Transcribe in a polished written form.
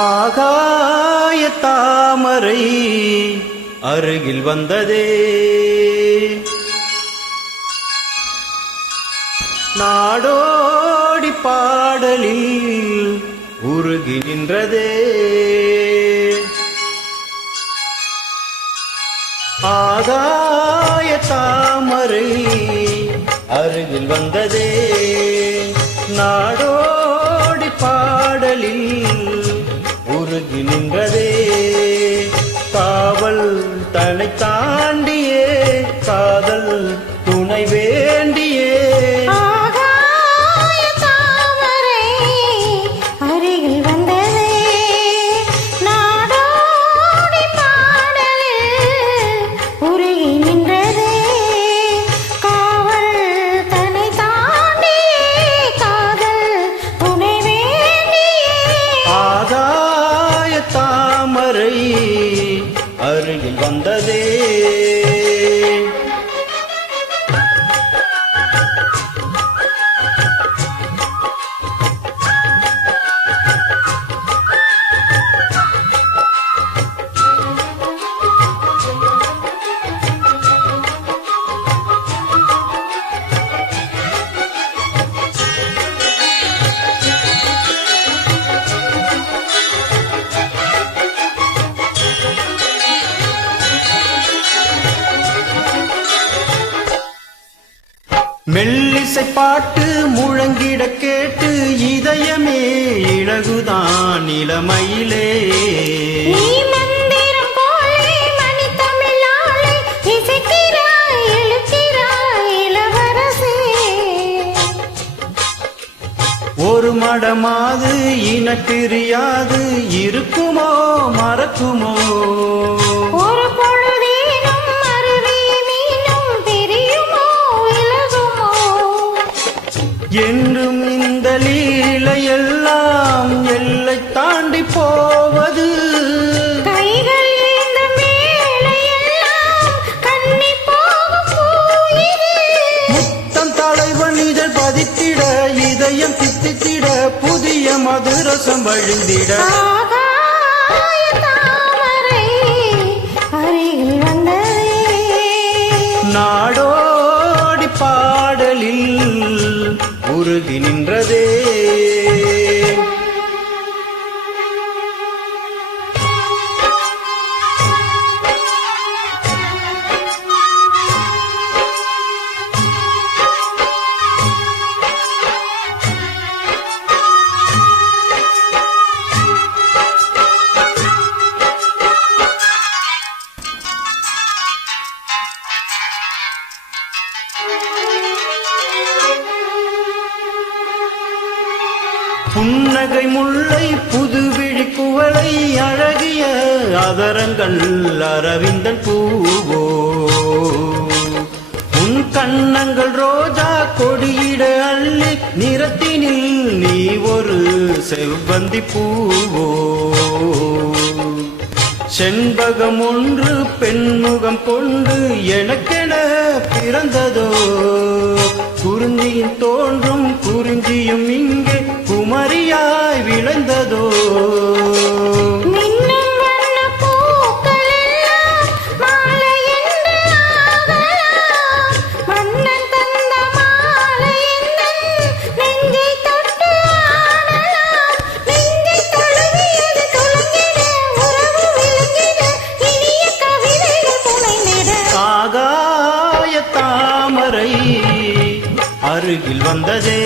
ஆகாய தாமரை அருகில் வந்ததே, நாடோடி பாடலில் உருகி நின்றதே. ஆகாய தாமரை அருகில் வந்ததே, நாடோடி பாடலில் உருகி நின்றதே. காவல் தன்னை தாண்டியே காதல் துணை வேண்டியே. ஆகாய தாமரை அருகில் வந்ததே, நாடோடி பாடலில் உருகி நின்றதே. காவல் தன்னை தாண்டியே காதல் துணை வேண்டியே. ஆகாய தாமரை அருகில் வந்ததே. மெல்லிசை பாட்டு முழங்கிட கேட்டு இதயமே இழகுதான் இளமையிலே. நீ மந்திரம் போலே மணித்தமிழாலே இசைக்கிறாய் எழுக்கிறாய் இளவரசே. ஒரு மடமாது இனப்பிரியாது இருக்குமோ மறக்குமோ. ஒரு பொழுதேனும் அருவி மீனும் பிரியுமோ விலகுமோ. என்றும் இந்த லீலையெல்லாம் எல்லை தாண்டி போவது. கைகள் ஏந்தும் வேளையெல்லாம் கண்ணி போகும் பூயிது. முத்தம் தலைவன் இதழ் பதித்திட இதயம் தித்தித்திட புதிய மதுரசம் வழிந்திட. ஆகாய தாமரை அருகில் வந்ததே, நாடோடி பாடலில் உருகி நின்றதே. புன்னகை முல்லை புதுவிழி குவளை அழகிய அதரங்கள் அரவிந்தன் பூவோ. உன் கண்ணங்கள் ரோஜா கொடியிட அள்ளி நிறத்தினில் நீ ஒரு செவ்வந்தி பூவோ. செண்பகம் ஒன்று பெண்முகம் கொண்டு எனக்கென பிறந்ததோ. குறிஞ்சியின் தோன்றும் குறிஞ்சியும் இங்கே குமரியாய் விளைந்ததோ. மின்னும் வண்ணப் பூக்கள் எல்லாம் மாலை என்று ஆகலாம். மன்னன் தந்த மாலை எந்தன் நெஞ்சை தொட்டு ஆடலாம். நெஞ்சை தழுவியது துளங்கிட உறவு விளங்கிட இனிய கவிதைகள் புனைந்திட. ஆகாய தாமரை அருகில் வந்ததே.